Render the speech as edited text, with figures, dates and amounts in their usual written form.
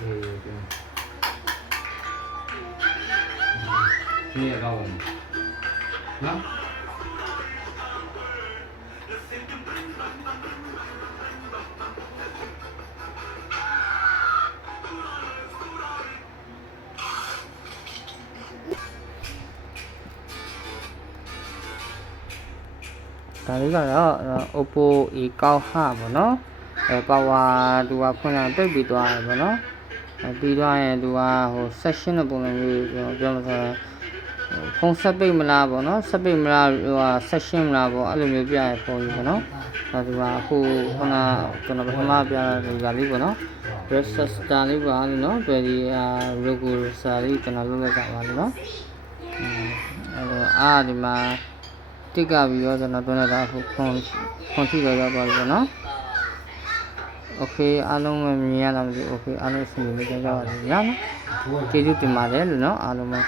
นี่เราเนาะဒါလေးကတော့ Oppo A95 ပေါ့နော်power သူကဖွင့်လာပိတ်ပြီးသွားတယ်ပေါ့နော်ပြီးသွားရင်သူကဟို session တဲ့ပုံစံမျိုးပြောမှဆိုဖုန်းဆက်ပိတ်မလားပေါ့နော်ဆက်ပိတ်မလားဟို session မလားပေါ့အဲ့လိုမျိုးပြရပုံကြီးပေါ့နော်ဒါသူကအခုခုနကျွန်တော်ပထမပြတဲ့ဒီကလေးပေါ့နော် register လေးပါလို့နော်ဘယ်ဒီlogo စာလေးကျွန်တော်လုပ်လိုက်ကြပါလို့နော်အဲ့တော့အားဒီမှာတိတ်ကပြီးတော့ကျွန်တော်တွန်းလိုက်တာအခုခွန်ထိတော့ရောက်သွားပြီပေါ့နော်โอเคအားလုံးပဲမြင်ရလားမသိဘူးโอเคအားလုံးအဆင်ပြေကြပါစေညနော်ကျေးဇူးတင်ပါတယ်လို့နော်အားလုံးပဲ